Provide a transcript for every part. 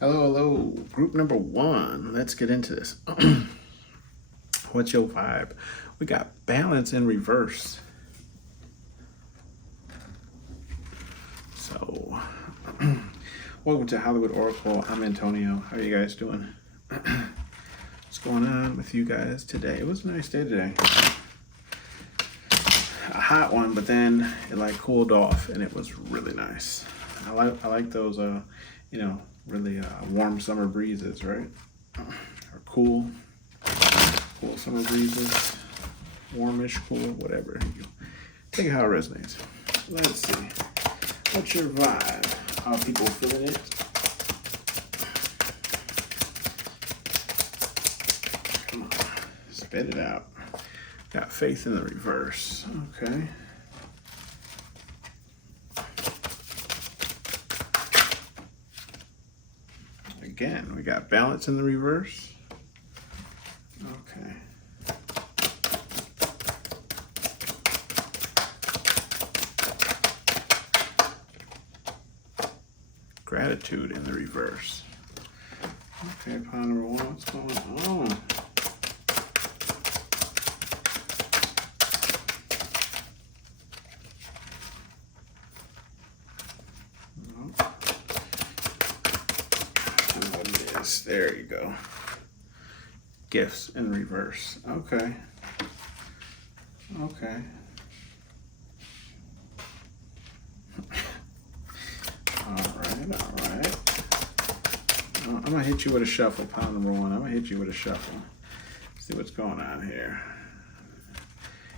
Hello, group number one. Let's get into this. What's your vibe? We got balance in reverse. So, welcome to Hollywood Oracle. I'm Antonio. How are you guys doing? What's going on with you guys today? It was a nice day today. A hot one, but then it like cooled off and it was really nice. I like those really warm summer breezes, right? Or cool summer breezes, warmish, cool, whatever. You take it how it resonates. Let's see. What's your vibe? How are people feeling it? Come on, spit it out. Got faith in the reverse. Okay. Again, we got balance in the reverse. Okay. Gratitude in the reverse. Okay, pile number one, what's going on? There you go. Gifts in reverse. Okay. Okay. All right. I'm gonna hit you with a shuffle, pile number one. I'm gonna hit you with a shuffle. See what's going on here.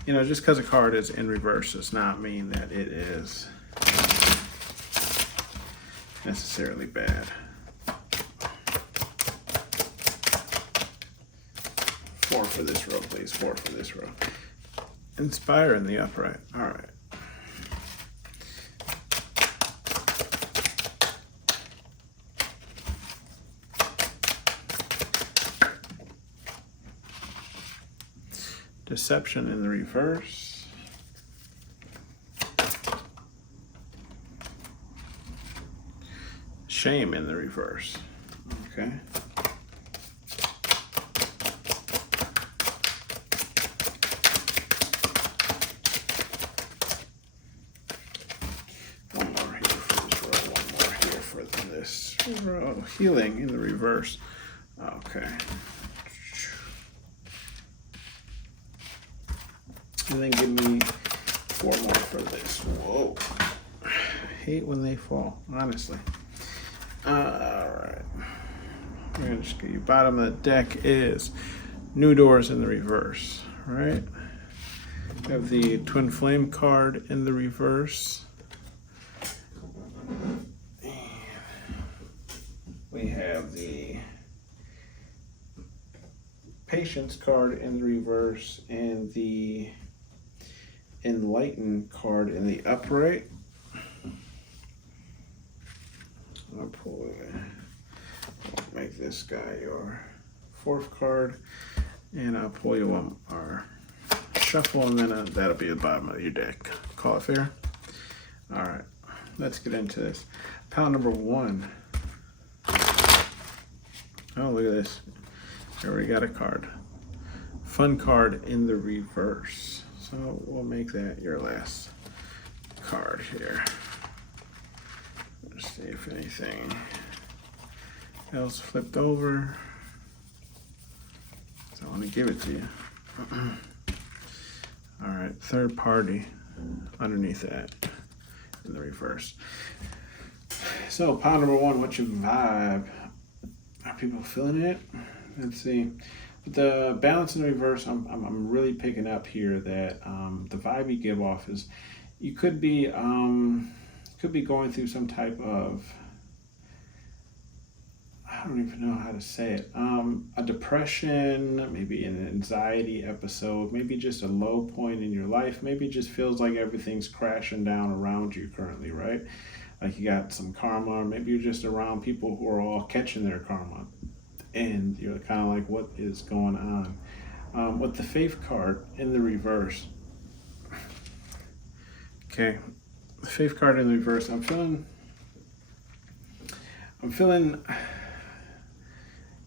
You know, just because a card is in reverse does not mean that it is necessarily bad. Four for this row, please. Four for this row. Inspire in the upright. All right. Deception in the reverse. Shame in the reverse. Okay. Healing in the reverse. Okay. And then give me four more for this. Whoa. I hate when they fall, honestly. Alright. We're going to just give you bottom of the deck is New Doors in the reverse. Right? We have the Twin Flame card in the reverse. We have the Patience card in the reverse and the Enlighten card in the upright. I'll pull it. I'll make this guy your fourth card, and I'll pull you one our shuffle, and then that'll be the bottom of your deck. Call it fair? All right, let's get into this. Pile number one. Oh, look at this. We already got a card. Fun card in the reverse. So we'll make that your last card here. Let's see if anything else flipped over. So I want to give it to you. All right, third party underneath that in the reverse. So pile number one, what's your vibe? Are people feeling it? Let's see. With the balance in the reverse, I'm really picking up here that the vibe you give off is you could be going through some type of I don't even know how to say it. A depression, maybe an anxiety episode, maybe just a low point in your life. Maybe it just feels like everything's crashing down around you currently, right? Like you got some karma, or maybe you're just around people who are all catching their karma, and you're kind of like, what is going on? With the faith card in the reverse, okay, the faith card in the reverse, I'm feeling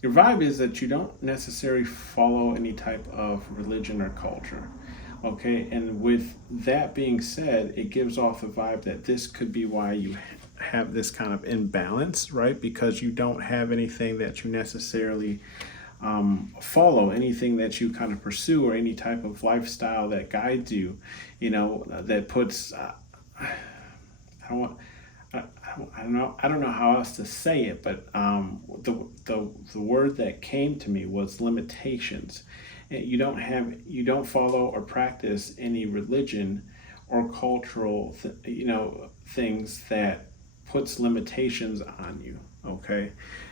your vibe is that you don't necessarily follow any type of religion or culture. Okay, and with that being said, it gives off the vibe that this could be why you have this kind of imbalance, right? Because you don't have anything that you necessarily follow, anything that you kind of pursue, or any type of lifestyle that guides you, that puts, I don't want, I don't know how else to say it, but the word that came to me was limitations. And you don't follow or practice any religion or cultural things that puts limitations on you. Okay,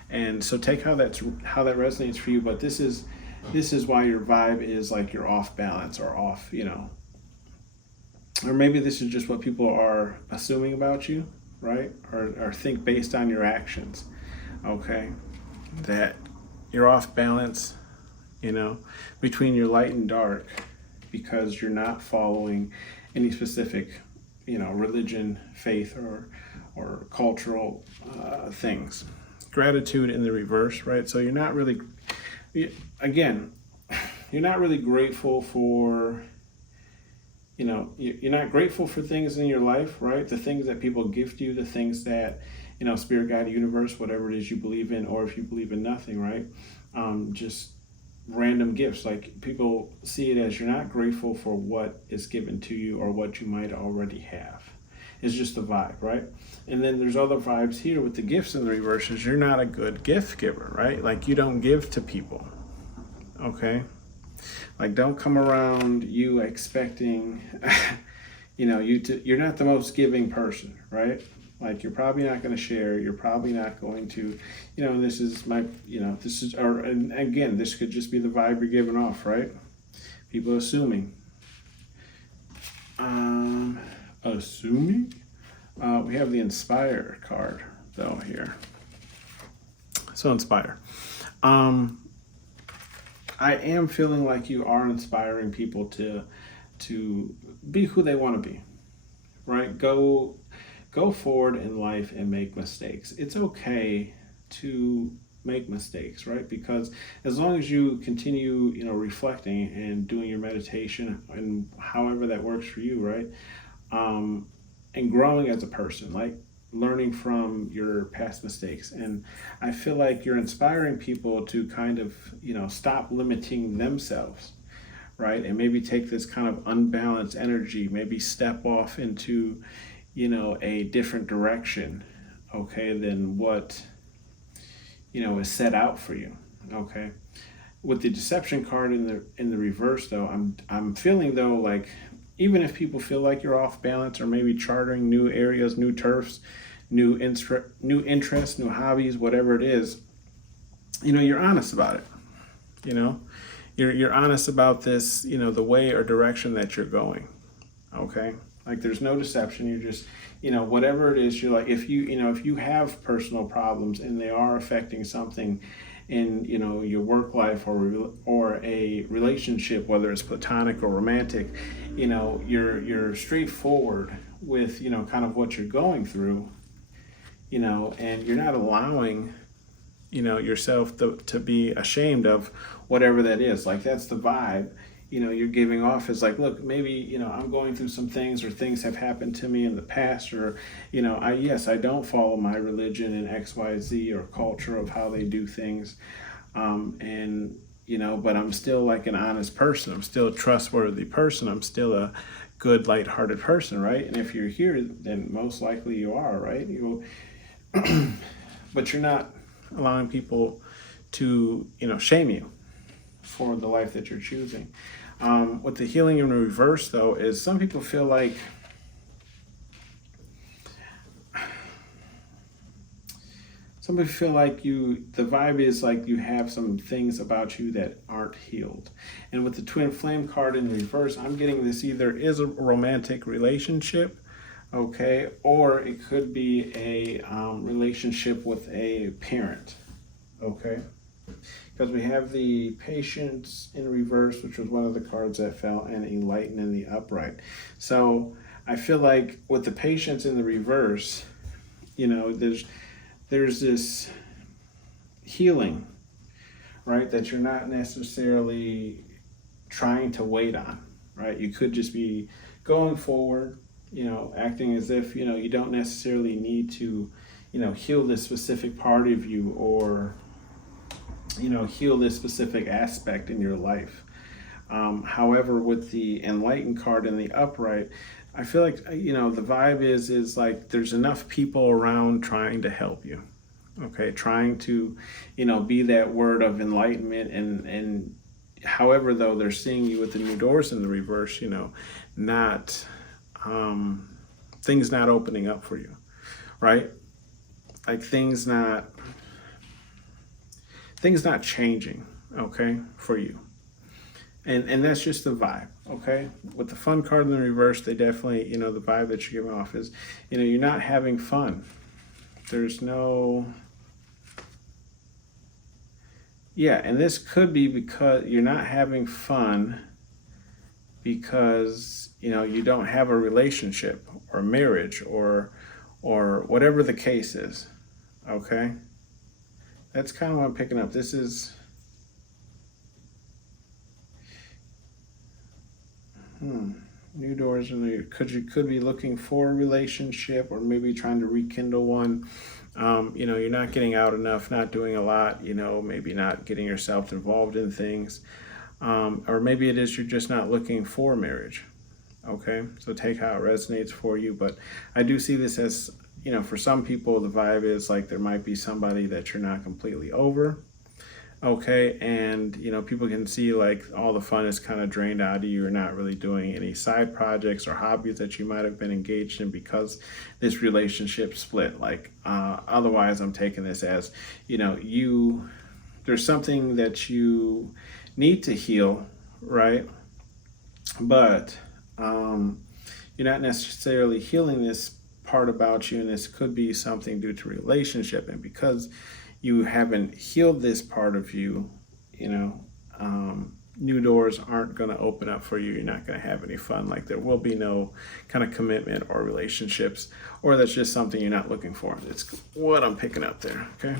and so take how that resonates for you. But this is why your vibe is like you're off balance or off, or maybe this is just what people are assuming about you, right? Or think based on your actions, okay? That you're off balance, between your light and dark, because you're not following any specific, religion, faith, or cultural things. Gratitude in the reverse, right? So you're not really, again, you're not really grateful for, you're not grateful for things in your life, right? The things that people gift you, the things that, spirit guide, universe, whatever it is you believe in, or if you believe in nothing, right? Just random gifts. Like people see it as you're not grateful for what is given to you or what you might already have. It's just a vibe, right? And then there's other vibes here with the gifts in the reverse is you're not a good gift giver, right? Like you don't give to people, okay? Like don't come around you expecting, you're not the most giving person, right? Like you're probably not going to share. You're probably not going to, this is and again, this could just be the vibe you're giving off, right? People assuming. We have the Inspire card though here. So Inspire. I am feeling like you are inspiring people to be who they want to be, right? Go forward in life and make mistakes. It's okay to make mistakes, right? Because as long as you continue, reflecting and doing your meditation and however that works for you, right? And growing as a person, like learning from your past mistakes. And I feel like you're inspiring people to kind of, stop limiting themselves, right? And maybe take this kind of unbalanced energy, maybe step off into, a different direction, okay, than what, is set out for you, okay? With the deception card in the reverse, though, I'm feeling though like even if people feel like you're off balance or maybe charting new areas, new turfs, new interests, new hobbies, whatever it is, you're honest about it. You're honest about this, the way or direction that you're going. Okay? Like there's no deception. You're just, whatever it is, you're like, if you have personal problems and they are affecting something in, your work life or a relationship, whether it's platonic or romantic, you're straightforward with, kind of what you're going through, and you're not allowing, yourself to be ashamed of whatever that is. Like that's the vibe, you're giving off is like, look, maybe, I'm going through some things or things have happened to me in the past or, I don't follow my religion and XYZ or culture of how they do things. But I'm still like an honest person. I'm still a trustworthy person. I'm still a good, lighthearted person, right? And if you're here, then most likely you are, right? But you're not allowing people to, shame you for the life that you're choosing. With the healing in reverse, though, is some people feel like some people feel like the vibe is like you have some things about you that aren't healed. And with the twin flame card in reverse, I'm getting this either is a romantic relationship, okay, or it could be a relationship with a parent, okay? Because we have the Patience in reverse, which was one of the cards that fell, and Enlighten in the upright. So I feel like with the Patience in the reverse, you know, there's this healing, right, that you're not necessarily trying to wait on, right? You could just be going forward, you know, acting as if, you know, you don't necessarily need to, you know, heal this specific part of you, or, you know, heal this specific aspect in your life. However, with the Enlightened card in the upright, I feel like, you know, the vibe is like there's enough people around trying to help you, okay, trying to, you know, be that word of enlightenment. And however, though, they're seeing you with the New Doors in the reverse, you know, not things not opening up for you, right? Like things not changing, okay, for you. And that's just the vibe, okay? With the Fun card in the reverse, they definitely, you know, the vibe that you're giving off is, you know, you're not having fun. There's no... Yeah, and this could be because you're not having fun because, you know, you don't have a relationship or a marriage or whatever the case is, okay? That's kind of what I'm picking up. This is... New doors, and you could be looking for a relationship, or maybe trying to rekindle one. You know, you're not getting out enough, not doing a lot, you know, maybe not getting yourself involved in things. Or maybe it is you're just not looking for marriage. Okay, so take how it resonates for you. But I do see this as, you know, for some people, the vibe is like there might be somebody that you're not completely over. Okay, and you know, people can see like all the fun is kind of drained out of you. You're not really doing any side projects or hobbies that you might have been engaged in because this relationship split. Like otherwise, I'm taking this as, you know, there's something that you need to heal, right? But you're not necessarily healing this part about you, and this could be something due to relationship. And because you haven't healed this part of you, you know, new doors aren't going to open up for you. You're not going to have any fun. Like there will be no kind of commitment or relationships, or that's just something you're not looking for. It's what I'm picking up there, okay?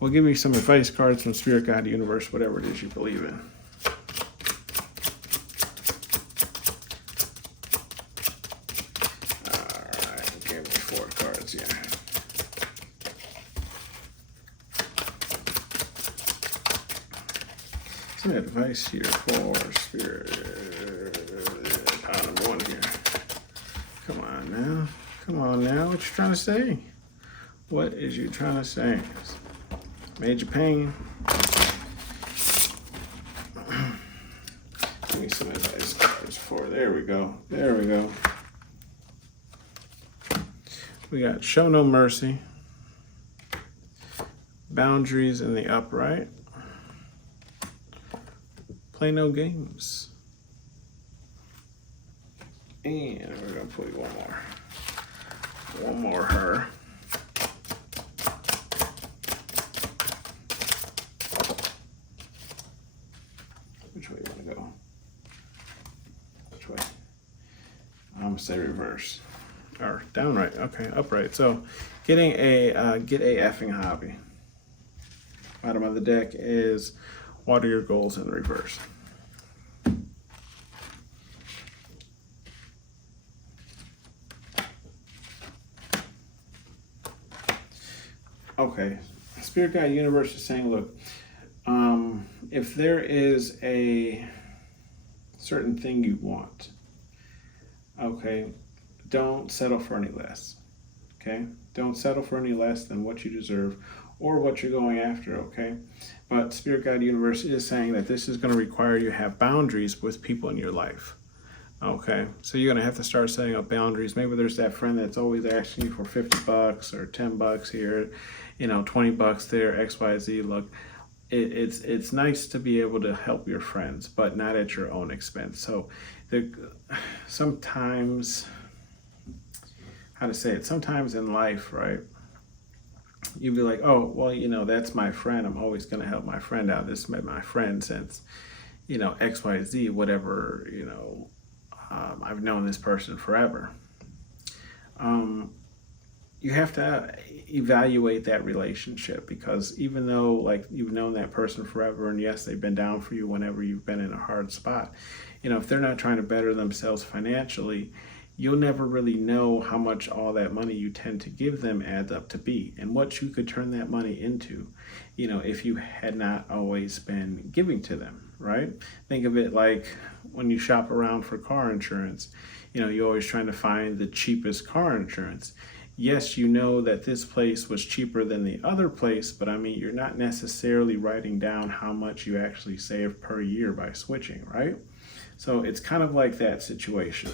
We'll give you some advice cards from Spirit, God, Universe, whatever it is you believe in. All right, give me 4 cards here. Some advice here for Spirit. Pile number 1 here. Come on now. Come on now. What you trying to say? What is you trying to say? Major pain. Give me some advice cards for. There we go. There we go. We got Show No Mercy. Boundaries in the upright. Play No Games. And we're going to put one more. One more her. Which way you want to go? Which way? I'm going to say reverse. Or downright. Okay, upright. So getting get a effing hobby. Bottom of the deck is water your goals in reverse. Okay, Spirit Guide Universe is saying, look, if there is a certain thing you want, okay, don't settle for any less, okay? Don't settle for any less than what you deserve or what you're going after, okay? But Spirit Guide Universe is saying that this is going to require you to have boundaries with people in your life. Okay, so you're going to have to start setting up boundaries. Maybe there's that friend that's always asking you for $50 or $10 here, $20 there, XYZ. Look, it's nice to be able to help your friends, but not at your own expense. So sometimes, how to say it, sometimes in life, right, you'd be like, oh, well, that's my friend. I'm always going to help my friend out. This has been my friend since, XYZ, whatever, I've known this person forever. You have to evaluate that relationship, because even though like you've known that person forever, and yes, they've been down for you whenever you've been in a hard spot, if they're not trying to better themselves financially, you'll never really know how much all that money you tend to give them adds up to be, and what you could turn that money into, if you had not always been giving to them, right? Think of it like when you shop around for car insurance, you're always trying to find the cheapest car insurance. Yes, you know that this place was cheaper than the other place, but I mean, you're not necessarily writing down how much you actually save per year by switching, right? So it's kind of like that situation.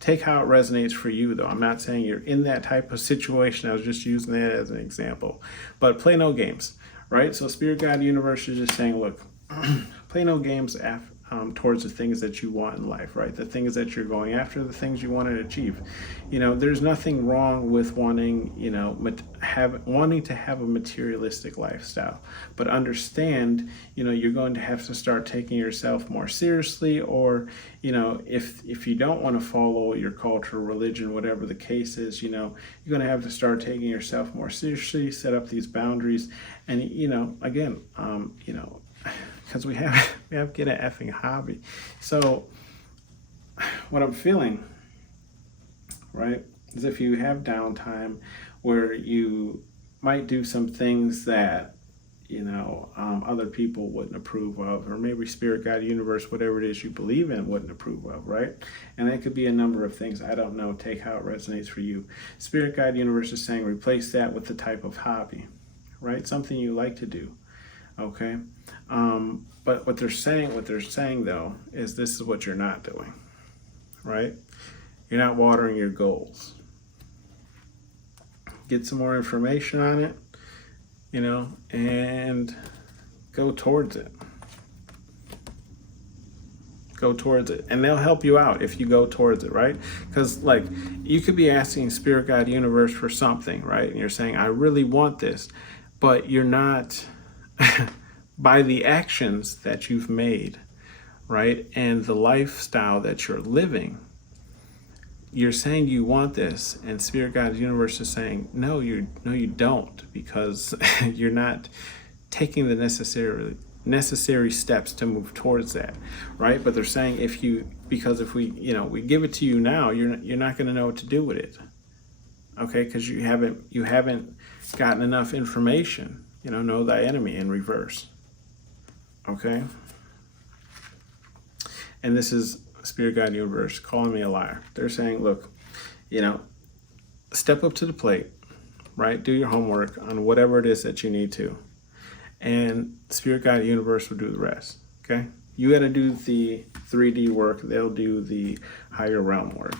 Take how it resonates for you, though. I'm not saying you're in that type of situation. I was just using that as an example. But play no games, right? So Spirit Guide Universe is just saying, look, play no games towards the things that you want in life, right? The things that you're going after, the things you want to achieve. There's nothing wrong with wanting, wanting to have a materialistic lifestyle, but understand, you're going to have to start taking yourself more seriously, or, if you don't want to follow your culture, religion, whatever the case is, you're going to have to start taking yourself more seriously, set up these boundaries, and, again, because we have get an effing hobby. So what I'm feeling, right, is if you have downtime where you might do some things that other people wouldn't approve of, or maybe Spirit Guide Universe, whatever it is you believe in, wouldn't approve of, right? And that could be a number of things. I don't know. Take how it resonates for you. Spirit Guide Universe is saying replace that with the type of hobby, right? Something you like to do. Okay, but what they're saying though is this is what you're not doing, right? You're not watering your goals. Get some more information on it, and go towards it. Go towards it, and they'll help you out if you go towards it, right? Because like you could be asking Spirit Guide Universe for something, right? And you're saying, I really want this, but you're not. By the actions that you've made, right, and the lifestyle that you're living, you're saying you want this, and Spirit Guide Universe is saying no, you don't, because you're not taking the necessary steps to move towards that, right? But they're saying if we give it to you now, you're not going to know what to do with it, okay? Because you haven't gotten enough information. Know thy enemy in reverse. Okay? And this is Spirit Guide Universe calling me a liar. They're saying, look, step up to the plate, right? Do your homework on whatever it is that you need to. And Spirit Guide Universe will do the rest. Okay? You got to do the 3D work. They'll do the higher realm work.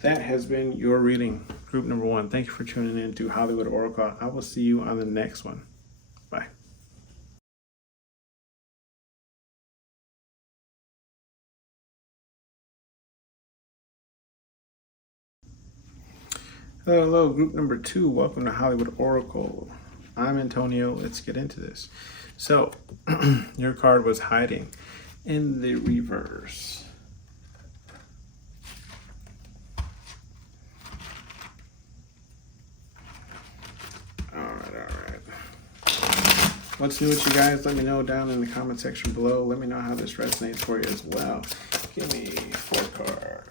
That has been your reading, group number 1. Thank you for tuning in to Hollywood Oracle. I will see you on the next one. Bye. Hello, group number 2. Welcome to Hollywood Oracle. I'm Antonio. Let's get into this. So, your card was hiding in the reverse. All right. What's new with you guys? Let me know down in the comment section below. Let me know how this resonates for you as well. Give me 4 cards.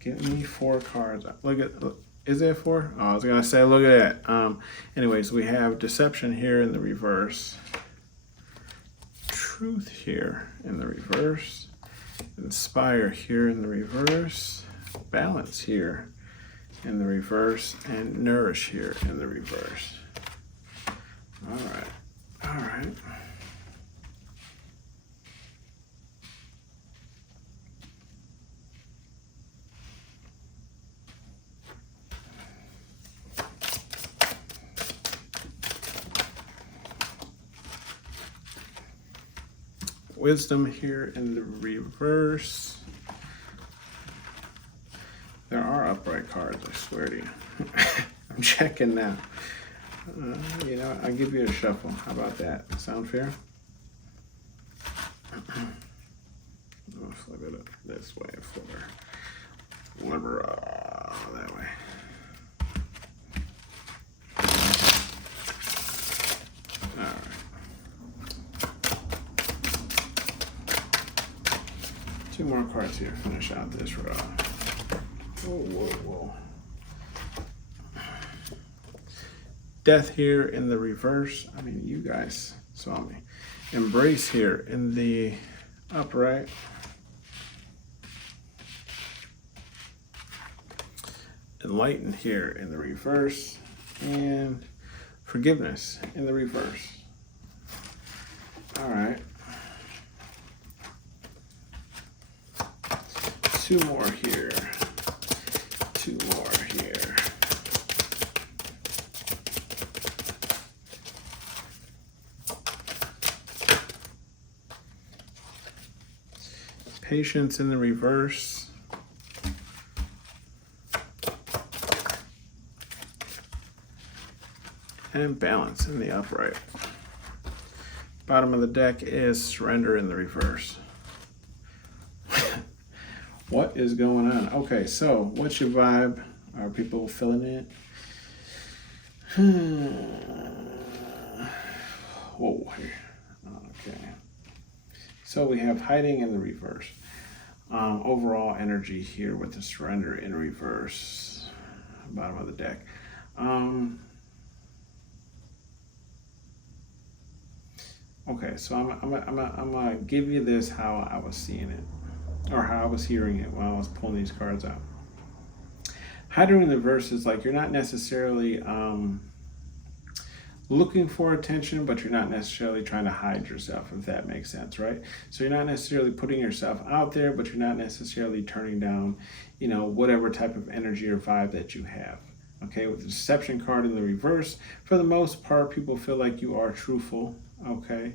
Give me 4 cards. Look, is there 4? Oh, I was gonna say, look at that. Anyways, we have deception here in the reverse, truth here in the reverse, inspire here in the reverse, balance here in the reverse, and nourish here in the reverse. All right. wisdom here in the reverse. There are upright cards, I swear to you. I'm checking now. You know, I'll give you a shuffle. How about that? Sound fair? I'll flip it up this way, flipper that way. All right. Two more cards here. Finish out this row. Whoa. Death here in the reverse. I mean, you guys saw me. Embrace here in the upright. Enlighten here in the reverse. And forgiveness in the reverse. All right. Two more here. Two more here. Patience in the reverse. And balance in the upright. Bottom of the deck is surrender in the reverse. What is going on? Okay, so what's your vibe? Are people feeling it? Whoa, here. Okay. So we have hiding in the reverse. Overall energy here with the surrender in reverse. Bottom of the deck. Okay, so I'm gonna give you this how I was seeing it, or how I was hearing it while I was pulling these cards out. Hiding in the reverse is like you're not necessarily looking for attention, but you're not necessarily trying to hide yourself, if that makes sense, right? So you're not necessarily putting yourself out there, but you're not necessarily turning down, you know, whatever type of energy or vibe that you have. Okay, with the deception card in the reverse, for the most part, people feel like you are truthful, okay?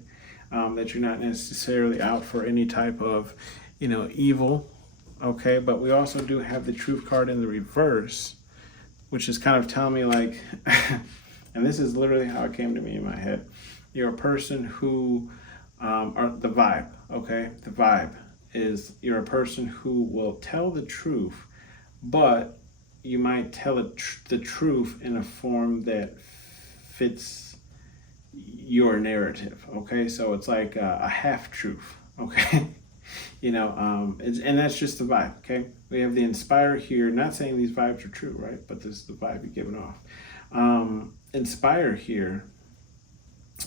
That you're not necessarily out for any type of, you know, evil, okay? But we also do have the truth card in the reverse, which is kind of telling me like, and this is literally how it came to me in my head. You're a person who, or the vibe, okay? The vibe is you're a person who will tell the truth, but you might tell the truth in a form that fits your narrative, okay? So it's like a half-truth, okay? You know, and that's just the vibe, okay? We have the inspire here, not saying these vibes are true, right? But this is the vibe you're giving off. Inspire here,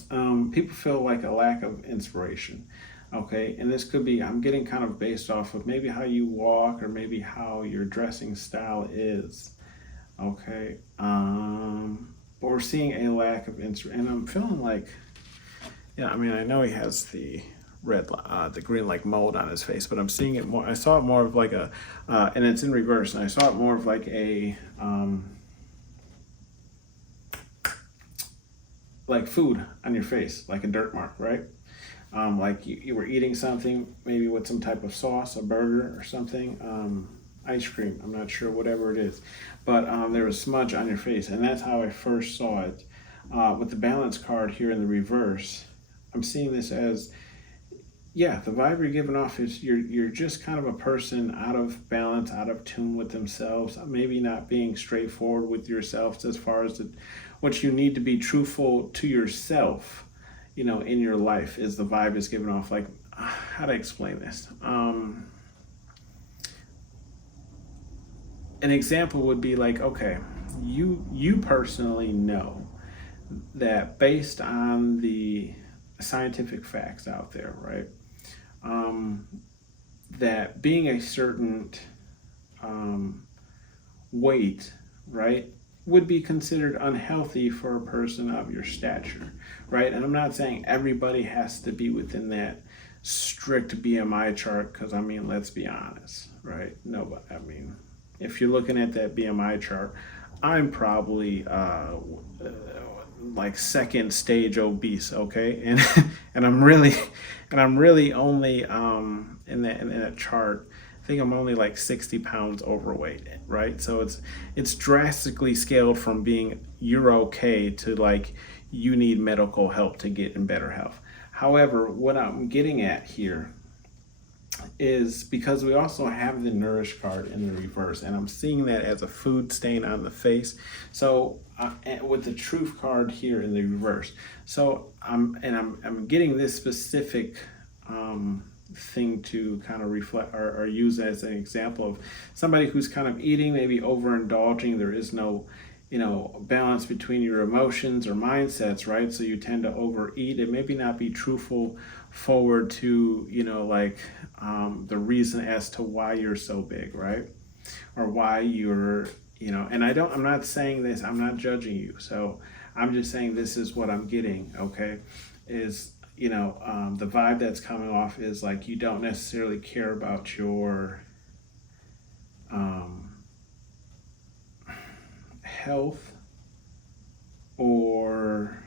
people feel like a lack of inspiration, okay? And this could be, I'm getting kind of based off of maybe how you walk or maybe how your dressing style is, okay? But we're seeing a lack of inspiration, and I'm feeling like, yeah, I mean, I know he has the red, the green like mold on his face, but I'm seeing it more, I saw it more of like a, and it's in reverse, and I saw it more of like a, like food on your face, like a dirt mark, right? Like you were eating something, maybe with some type of sauce, a burger or something, ice cream, I'm not sure, whatever it is. But there was smudge on your face, and that's how I first saw it. With the balance card here in the reverse, I'm seeing this as, yeah, the vibe you're giving off is you're just kind of a person out of balance, out of tune with themselves, maybe not being straightforward with yourselves as far as what you need to be truthful to yourself, you know, in your life is the vibe is giving off. Like, how to explain this? An example would be like, okay, you personally know that based on the scientific facts out there, right? That being a certain weight, right, would be considered unhealthy for a person of your stature, right? And I'm not saying everybody has to be within that strict BMI chart, because I mean, let's be honest, right? Nobody, I mean, if you're looking at that BMI chart, I'm probably like second stage obese, okay? And I'm really And I'm really only in that chart, I think I'm only like 60 pounds overweight, right? So it's drastically scaled from being you're okay to like you need medical help to get in better health. However, what I'm getting at here is because we also have the nourish card in the reverse, and I'm seeing that as a food stain on the face. So with the truth card here in the reverse, so I'm getting this specific thing to kind of reflect or use as an example of somebody who's kind of eating, maybe overindulging. There is no balance between your emotions or mindsets, right? So you tend to overeat and maybe not be truthful forward to the reason as to why you're so big, right? Or why you're and I'm not saying this, I'm not judging you, so I'm just saying this is what I'm getting, okay? Is the vibe that's coming off is like you don't necessarily care about your health, or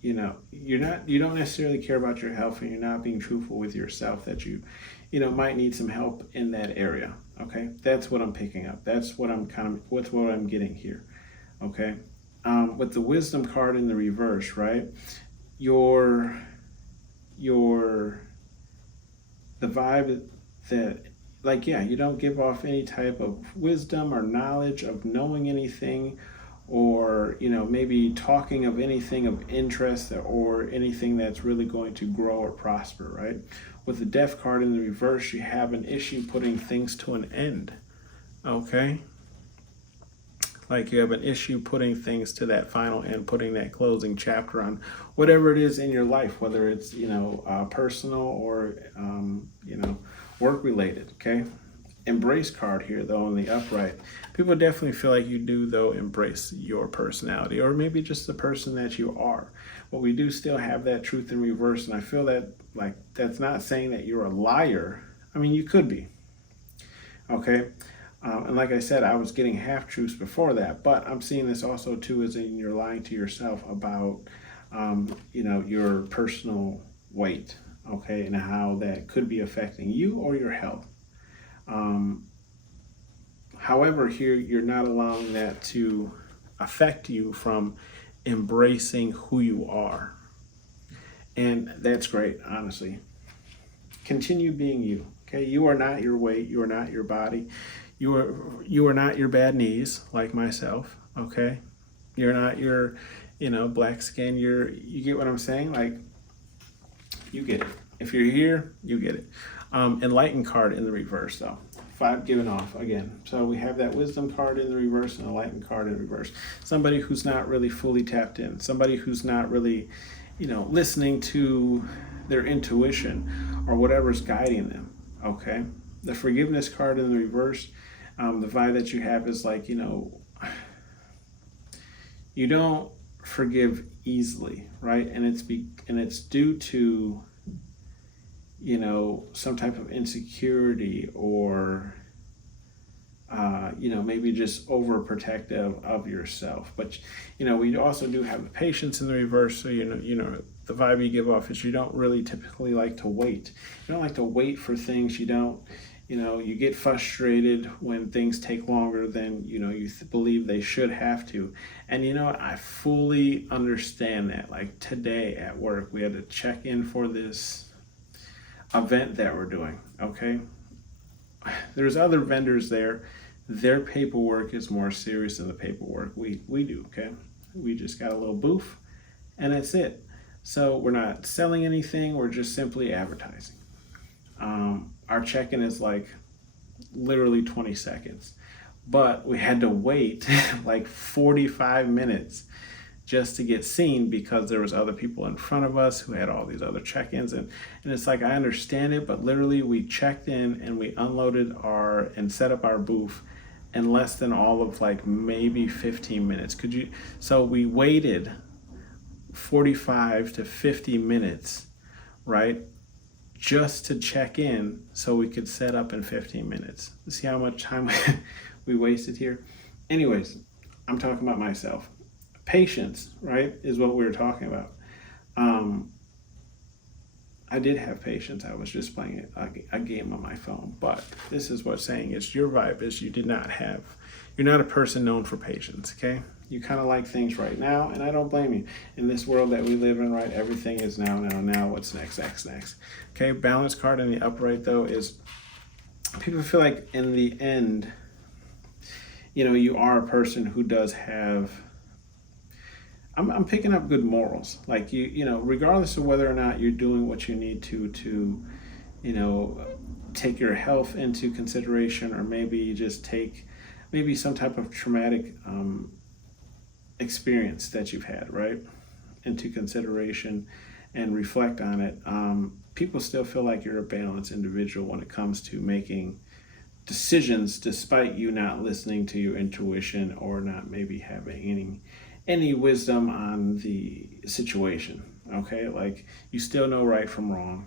you don't necessarily care about your health, and you're not being truthful with yourself, that you might need some help in that area. Okay, that's what I'm picking up. That's what I'm getting here. Okay, with the wisdom card in the reverse, right? The vibe that, like, yeah, you don't give off any type of wisdom or knowledge of knowing anything, or maybe talking of anything of interest or anything that's really going to grow or prosper, right? With the death card in the reverse, you have an issue putting things to an end. Okay, like you have an issue putting things to that final end, putting that closing chapter on whatever it is in your life, whether it's personal or work related. Okay, embrace card here though in the upright. People definitely feel like you do though embrace your personality, or maybe just the person that you are, but we do still have that truth in reverse. And I feel that like that's not saying that you're a liar. I mean, you could be, okay? And like I said, I was getting half truths before that, but I'm seeing this also too as in you're lying to yourself about your personal weight, okay, and how that could be affecting you or your health. However, here you're not allowing that to affect you from embracing who you are. And that's great, honestly. Continue being you. Okay, you are not your weight, you are not your body, you are not your bad knees like myself. Okay, you're not your black skin. You get what I'm saying? Like, you get it. If you're here, you get it. Enlightened card in the reverse though. 5 given off again. So we have that wisdom card in the reverse and enlightened card in reverse. Somebody who's not really fully tapped in. Somebody who's not really, listening to their intuition or whatever's guiding them. Okay. The forgiveness card in the reverse. The vibe that you have is like, you don't forgive easily, right? And it's due to some type of insecurity, or maybe just overprotective of yourself. But we also do have the patience in the reverse. So the vibe you give off is you don't really typically like to wait. You don't like to wait for things. You don't you get frustrated when things take longer than you believe they should have to. And I fully understand that. Like today at work, we had to check in for this event that we're doing. Okay, there's other vendors there. Their paperwork is more serious than the paperwork we do. Okay, we just got a little booth and that's it. So we're not selling anything, we're just simply advertising. Our check-in is like literally 20 seconds, but we had to wait like 45 minutes just to get seen because there was other people in front of us who had all these other check-ins. And it's like, I understand it, but literally we checked in and we unloaded and set up our booth in less than all of like maybe 15 minutes. So we waited 45 to 50 minutes, right? Just to check in so we could set up in 15 minutes. See how much time we wasted here? Anyways, I'm talking about myself. Patience, right, is what we were talking about. I did have patience. I was just playing a game on my phone. But this is what's saying is your vibe is you're not a person known for patience, okay? You kind of like things right now, and I don't blame you. In this world that we live in, right, everything is now, what's next, next. Okay, balance card in the upright, though, is people feel like in the end, you are a person who does have, I'm picking up good morals. Like regardless of whether or not you're doing what you need to take your health into consideration, or maybe you just take maybe some type of traumatic experience that you've had, right, into consideration and reflect on it. People still feel like you're a balanced individual when it comes to making decisions, despite you not listening to your intuition or not maybe having any wisdom on the situation. Okay, like you still know right from wrong,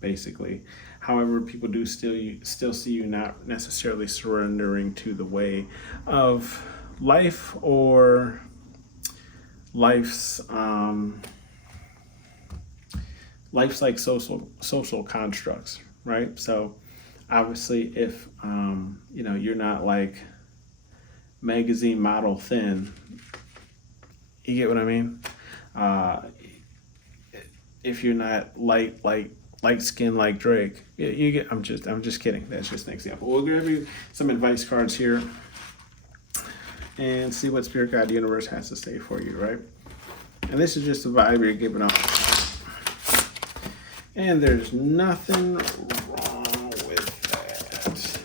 basically. However, people do still see you not necessarily surrendering to the way of life or life's like social constructs, right? So obviously, if you're not like magazine model thin, you get what I mean? If you're not light skin like Drake, you get. I'm just kidding. That's just an example. We'll give you some advice cards here and see what Spirit Guide Universe has to say for you, right? And this is just the vibe you're giving off. And there's nothing wrong with that.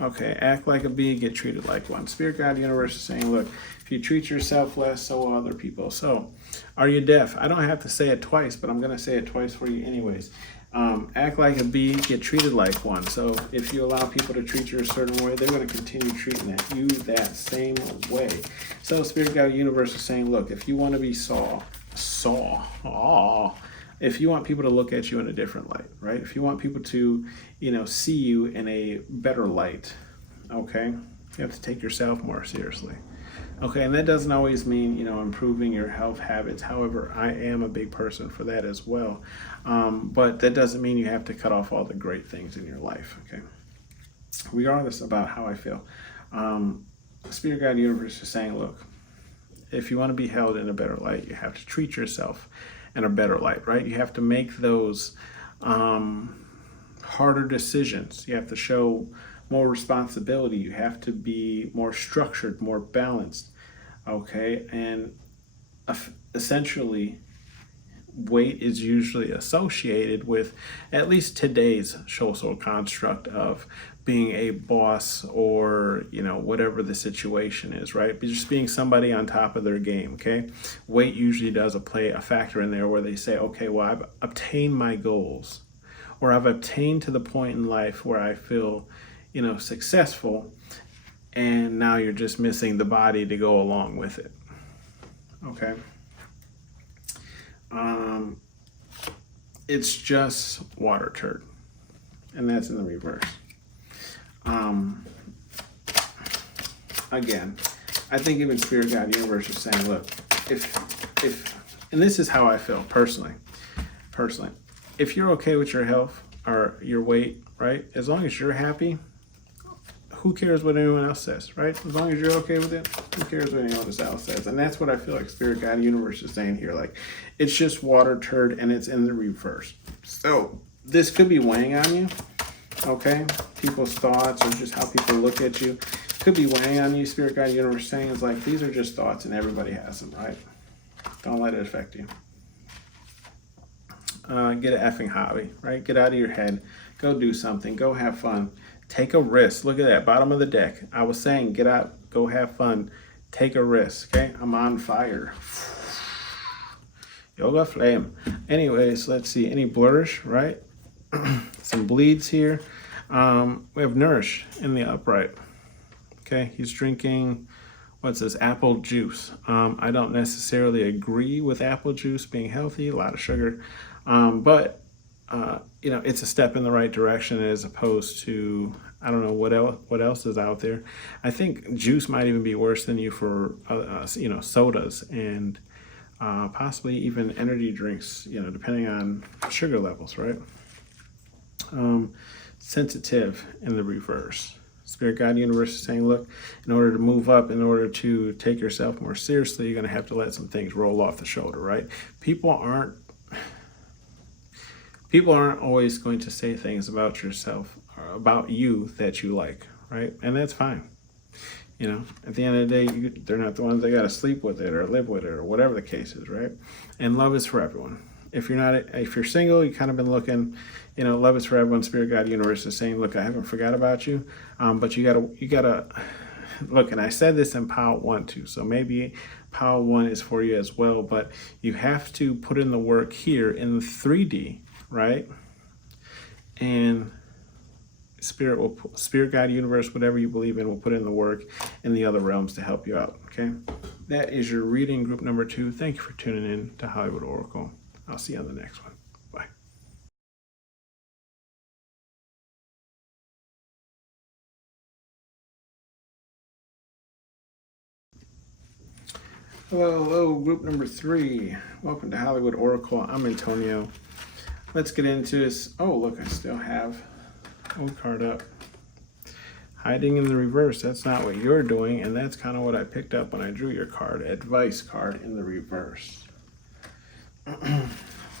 Okay, act like a bee, get treated like one. Spirit Guide Universe is saying, look, if you treat yourself less, so will other people. So, are you deaf? I don't have to say it twice, but I'm going to say it twice for you anyways. Act like a bee, get treated like one. So if you allow people to treat you a certain way, they're going to continue treating you that same way. So Spirit Guide Universe is saying, look, if you want to be if you want people to look at you in a different light, right? If you want people to, see you in a better light, okay, you have to take yourself more seriously. Okay, and that doesn't always mean, improving your health habits. However, I am a big person for that as well. But that doesn't mean you have to cut off all the great things in your life, okay? Regardless about how I feel. Spirit Guide Universe is saying, look, if you want to be held in a better light, you have to treat yourself in a better light, right? You have to make those harder decisions. You have to show more responsibility. You have to be more structured, more balanced, okay? And essentially, weight is usually associated with at least today's social construct of being a boss or, whatever the situation is, right? But just being somebody on top of their game, okay? Weight usually does play a factor in there where they say, okay, well, I've obtained my goals, or I've obtained to the point in life where I feel successful, and now you're just missing the body to go along with it. Okay. It's just water turd, and that's in the reverse. Again, I think even Spirit Guide Universe is saying, look, if and this is how I feel personally, if you're okay with your health or your weight, right? As long as you're happy, who cares what anyone else says, right? As long as you're okay with it, who cares what anyone else says? And that's what I feel like Spirit Guide Universe is saying here. Like, it's just water turd, and it's in the reverse. So this could be weighing on you, okay? People's thoughts or just how people look at you could be weighing on you. Spirit Guide Universe saying is like, these are just thoughts, and everybody has them, right? Don't let it affect you. Get an effing hobby, right? Get out of your head. Go do something. Go have fun. Take a risk. Look at that, bottom of the deck. I was saying, get out, go have fun, take a risk, okay? I'm on fire. Yoga flame. Anyways, let's see, any blurish, right? Some bleeds here. We have nourish in the upright. Okay, he's drinking, what's this, apple juice. I don't necessarily agree with apple juice being healthy, a lot of sugar, but it's a step in the right direction as opposed to, I don't know what else is out there. I think juice might even be worse than you for, sodas and possibly even energy drinks, depending on sugar levels, right? Sensitive in the reverse. Spirit Guide Universe is saying, look, in order to move up, in order to take yourself more seriously, you're going to have to let some things roll off the shoulder, right? People aren't always going to say things about yourself or about you that you like, right? And that's fine. At the end of the day, they're not the ones that got to sleep with it or live with it or whatever the case is, right? And love is for everyone. If you're single, you kind of been looking, love is for everyone. Spirit Guide Universe is saying, look, I haven't forgot about you, but you gotta look. And I said this in Pile 1 too, so maybe Pile 1 is for you as well. But you have to put in the work here in the 3D, right? And Spirit Guide Universe, whatever you believe in, will put in the work in the other realms to help you out. Okay, that is your reading group number 2. Thank you for tuning in to Hollywood Oracle. I'll see you on the next one. Bye. Hello, group number 3. Welcome to Hollywood Oracle. I'm Antonio. Let's get into this. Oh, look, I still have old card up. Hiding in the reverse. That's not what you're doing, and that's kind of what I picked up when I drew your card. Advice card in the reverse.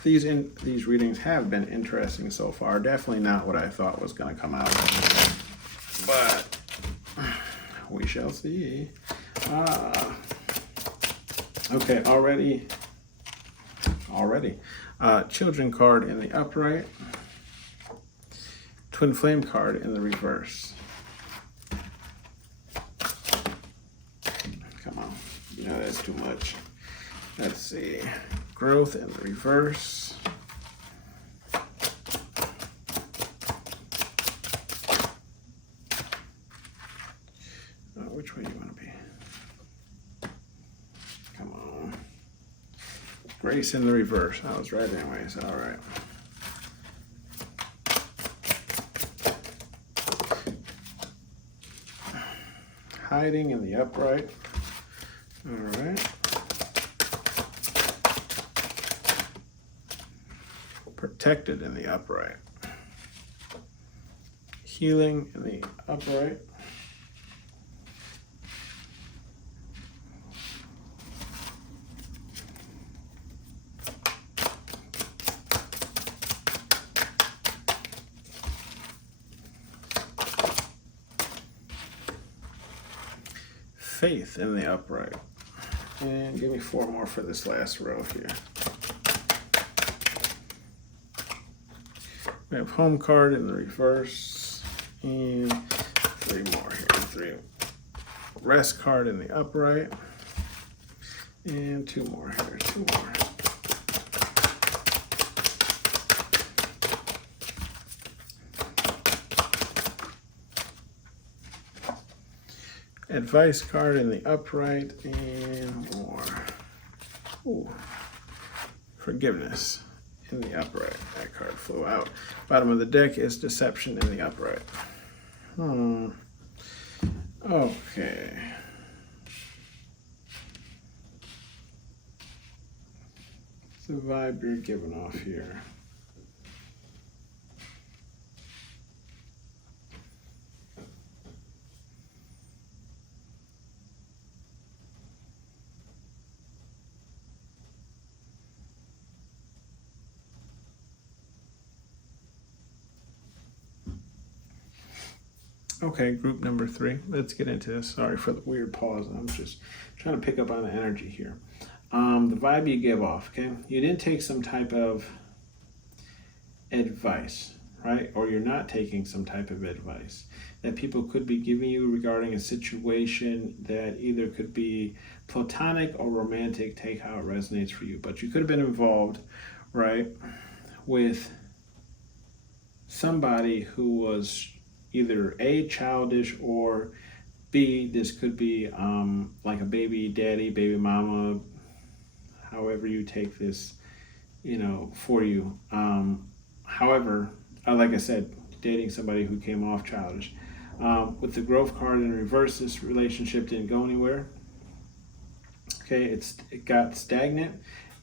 These readings have been interesting so far. Definitely not what I thought was going to come out, but we shall see. Okay, already. Children card in the upright. Twin flame card in the reverse. Come on, that's too much. Let's see. Growth in the reverse. Which way do you want to be? Come on. Grace in the reverse. I was right anyways. All right. Hiding in the upright. All right. Protected in the upright. Healing in the upright. Faith in the upright. And give me 4 more for this last row here. We have home card in the reverse, and 3 more here. 3 rest card in the upright, and 2 more here. 2 more. Advice card in the upright, and more. Ooh. Forgiveness in the upright. That card flew out. Bottom of the deck is deception in the upright. Okay. What's the vibe you're giving off here? Okay, group number 3. Let's get into this. Sorry for the weird pause. I'm just trying to pick up on the energy here. The vibe you give off, okay? You didn't take some type of advice, right? Or you're not taking some type of advice that people could be giving you regarding a situation that either could be platonic or romantic. Take how it resonates for you. But you could have been involved, right, with somebody who was either A, childish, or B, this could be like a baby daddy, baby mama, however you take this, for you. However, like I said, dating somebody who came off childish. With the growth card in reverse, this relationship didn't go anywhere. Okay, it got stagnant.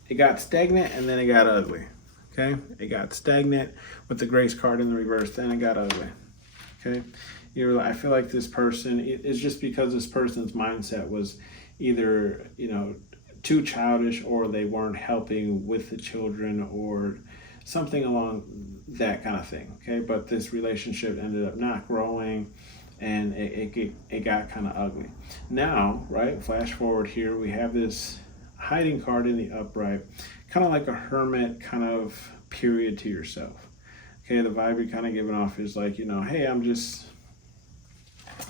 It got stagnant and then it got ugly. Okay, it got stagnant with the grace card in the reverse, then it got ugly. Okay, I feel like this person, it's just because this person's mindset was either, too childish, or they weren't helping with the children, or something along that kind of thing. Okay, but this relationship ended up not growing, and it got kind of ugly. Now, right, flash forward here, we have this hiding card in the upright, kind of like a hermit kind of period to yourself. Okay, the vibe you're kind of giving off is like, hey, I'm just,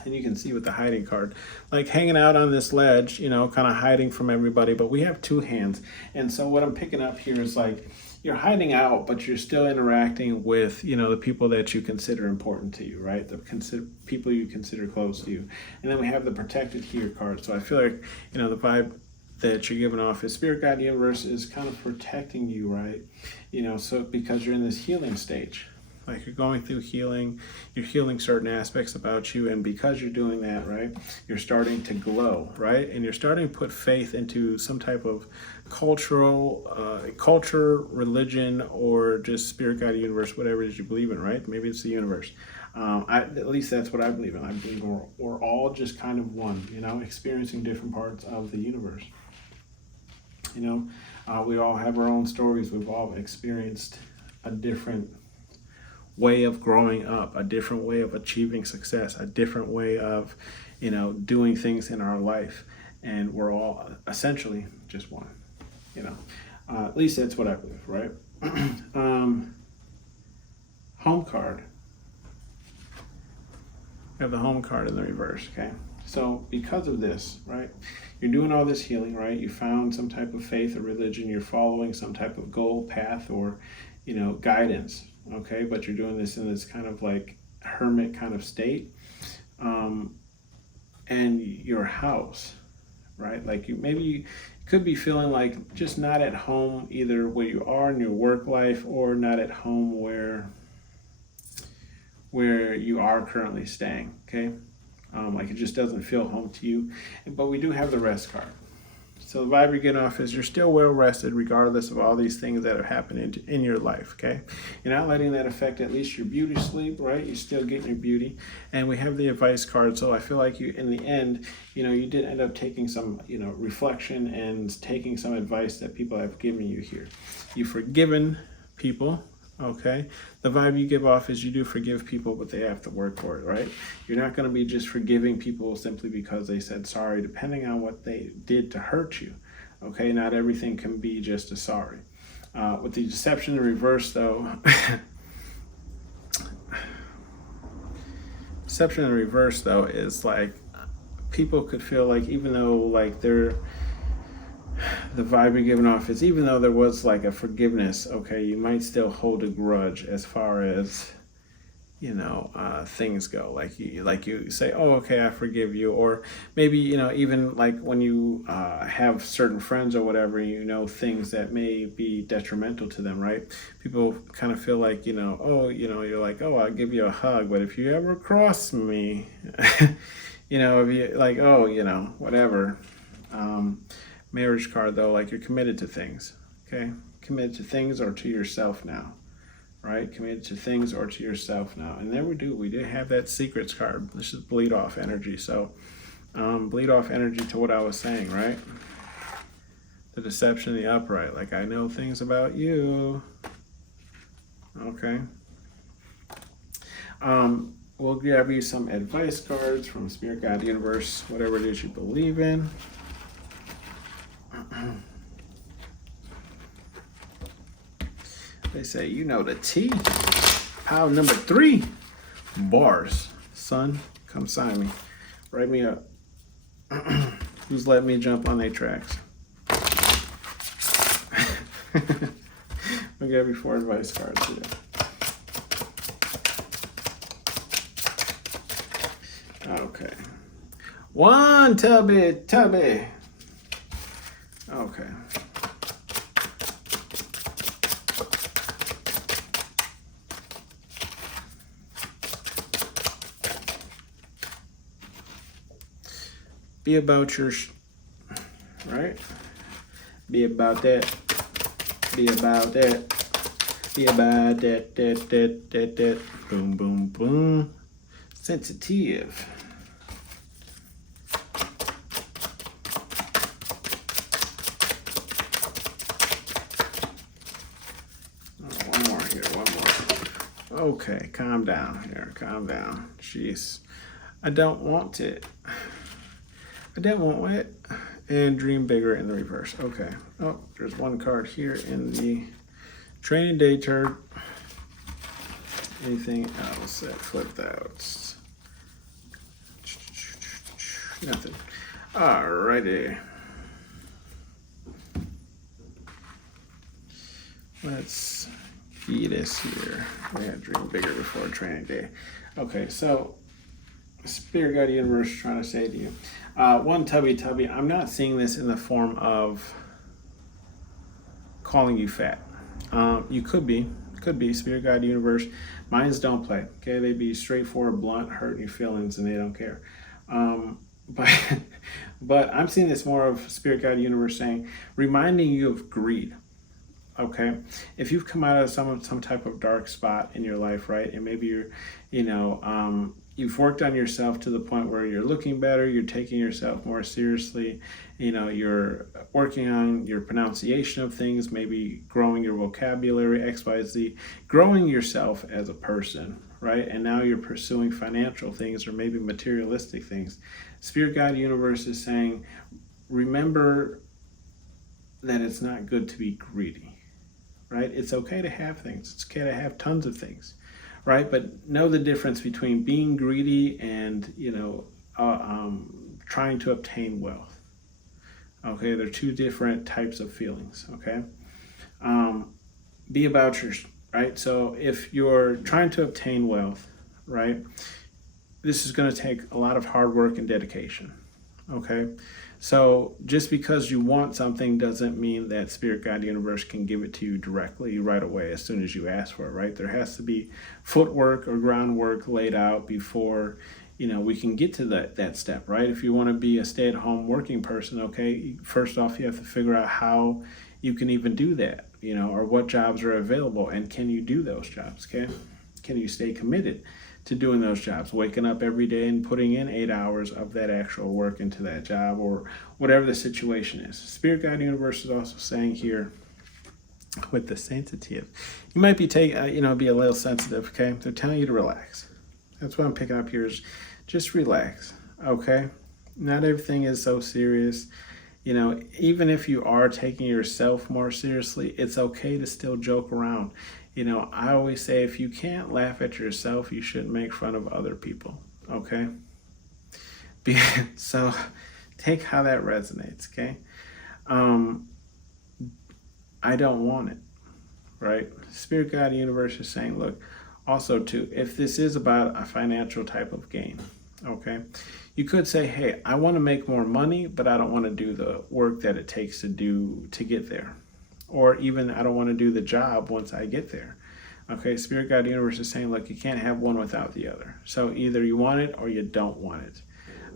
and you can see with the hiding card, like hanging out on this ledge, kind of hiding from everybody, but we have two hands. And so what I'm picking up here is like, you're hiding out, but you're still interacting with, the people that you consider important to you, right? The people you consider close to you. And then we have the protected here card. So I feel like, the vibe that you're giving off is spirit, guide, universe is kind of protecting you, right? So because you're in this healing stage, like you're going through healing, you're healing certain aspects about you, and because you're doing that, right, you're starting to glow, right? And you're starting to put faith into some type of culture, religion, or just spirit, guide, universe, whatever it is you believe in, right? Maybe it's the universe. At least that's what I believe in. I believe we're all just kind of one, experiencing different parts of the universe. We all have our own stories. We've all experienced a different way of growing up, a different way of achieving success, a different way of, doing things in our life. And we're all essentially just one, at least that's what I believe, right? Home card. We have the home card in the reverse, okay? So because of this, right, you're doing all this healing, right? You found some type of faith or religion, you're following some type of goal, path, or, guidance, okay? But you're doing this in this kind of like hermit kind of state. And your house, right? Like you could be feeling like just not at home, either where you are in your work life, or not at home where you are currently staying, okay? Like it just doesn't feel home to you. But we do have the rest card. So the vibe you're getting off is you're still well rested regardless of all these things that have happened in your life, okay? You're not letting that affect at least your beauty sleep, right? You're still getting your beauty. And we have the advice card. So I feel like you, in the end, you did end up taking some, reflection and taking some advice that people have given you here. You've forgiven people. Okay, the vibe you give off is you do forgive people, but they have to work for it, right? You're not going to be just forgiving people simply because they said sorry, depending on what they did to hurt you. Okay, not everything can be just a sorry. With the deception in reverse, though, deception in reverse, though, is like people could feel like even though like the vibe you're giving off is even though there was like a forgiveness, okay, you might still hold a grudge as far as things go. Like you say, oh, okay, I forgive you, or maybe even like when you have certain friends or whatever, things that may be detrimental to them, right? People kind of feel like you're like, oh, I'll give you a hug, but if you ever cross me, if you like, oh, whatever. Marriage card, though, like you're committed to things, okay? Committed to things or to yourself now, right? Committed to things or to yourself now. And there we do have that secrets card. This is bleed off energy. So bleed off energy to what I was saying, right? The deception, the upright. Like, I know things about you. Okay. We'll grab you some advice cards from Spirit, God, Universe, whatever it is you believe in. They say, the T. Pile number 3. Bars. Son, come sign me. Write me up. Who's letting me jump on their tracks? I'll give you 4 advice cards here. Okay. 1, Tubby. Okay. Be about your, right? Be about that. Be about that. Be about that. Boom, boom, boom. Sensitive. Oh, one more here, one more. Okay, calm down here, calm down. Jeez. I don't want it. I don't want it. And dream bigger in the reverse. Okay. Oh, there's one card here in the training day turd. Anything else that flipped out? Nothing. Alrighty. Let's get this here. We had dream bigger before training day. Okay, so Spirit Guide Universe trying to say to you, one tubby, I'm not seeing this in the form of calling you fat. You could be Spirit Guide Universe. Minds don't play. Okay, they be straightforward, blunt, hurting your feelings, and they don't care. But I'm seeing this more of Spirit Guide Universe saying, reminding you of greed. Okay, if you've come out of some type of dark spot in your life, right, and maybe you're, you've worked on yourself to the point where you're looking better, you're taking yourself more seriously, you're working on your pronunciation of things, maybe growing your vocabulary, XYZ, growing yourself as a person, right? And now you're pursuing financial things or maybe materialistic things. Spirit Guide Universe is saying, remember that it's not good to be greedy, right? It's okay to have things. It's okay to have tons of things, right? But know the difference between being greedy and, trying to obtain wealth. Okay, they're two different types of feelings, okay? Be about yours, right? So if you're trying to obtain wealth, right, this is going to take a lot of hard work and dedication, okay? So just because you want something doesn't mean that Spirit Guide Universe can give it to you directly right away as soon as you ask for it, right? There has to be footwork or groundwork laid out before, we can get to that step, right? If you want to be a stay-at-home working person, okay, first off, you have to figure out how you can even do that, or what jobs are available, and can you do those jobs, okay? Can you stay committed to doing those jobs, waking up every day and putting in 8 hours of that actual work into that job, or whatever the situation is. Spirit Guide Universe is also saying here with the sensitive, you might be be a little sensitive, okay? They're telling you to relax. That's what I'm picking up here is just relax, okay? Not everything is so serious. Even if you are taking yourself more seriously, it's okay to still joke around. I always say if you can't laugh at yourself, you shouldn't make fun of other people, okay? So take how that resonates, okay? I don't want it, right? Spirit Guide Universe is saying, look, also too, if this is about a financial type of gain, okay, you could say, hey, I want to make more money, but I don't want to do the work that it takes to get there. Or even I don't want to do the job once I get there. Okay, Spirit Guide Universe is saying, look, you can't have one without the other. So either you want it or you don't want it.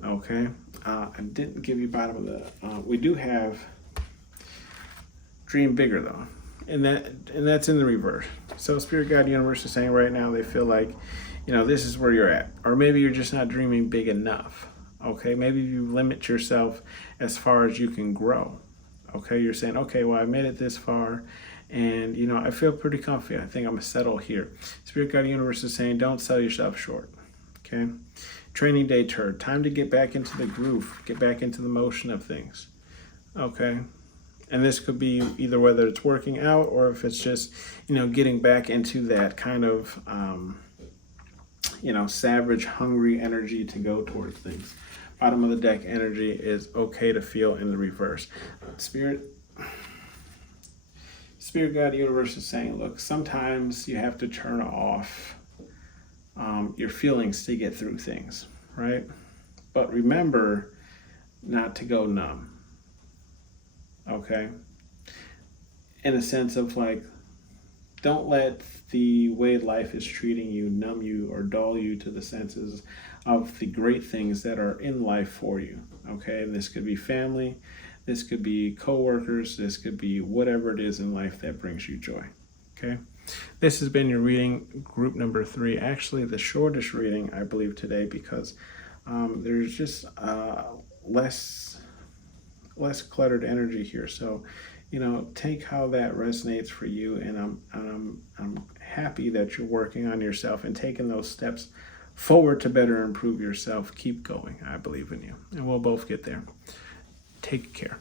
Okay, I didn't give you bottom of the, we do have Dream Bigger though. And that's in the reverse. So Spirit Guide Universe is saying right now they feel like, this is where you're at. Or maybe you're just not dreaming big enough. Okay, maybe you limit yourself as far as you can grow. Okay, you're saying, okay, well, I made it this far, and, I feel pretty comfy. I think I'm going to settle here. Spirit Guide Universe is saying, don't sell yourself short. Okay, training day turd. Time to get back into the groove, get back into the motion of things. Okay. And this could be either whether it's working out or if it's just, getting back into that kind of, savage, hungry energy to go towards things. Bottom of the deck energy is okay to feel in the reverse. Spirit Guide Universe is saying, look, sometimes you have to turn off your feelings to get through things, right? But remember not to go numb. Okay, in a sense of like, don't let the way life is treating you numb you or dull you to the senses of the great things that are in life for you. Okay, this could be family, This could be coworkers. This could be whatever it is in life that brings you joy. Okay. This has been your reading group number 3. Actually, the shortest reading, I believe, today, because there's just less cluttered energy here. So, take how that resonates for you, and I'm happy that you're working on yourself and taking those steps forward to better improve yourself. Keep going. I believe in you, and we'll both get there. Take care.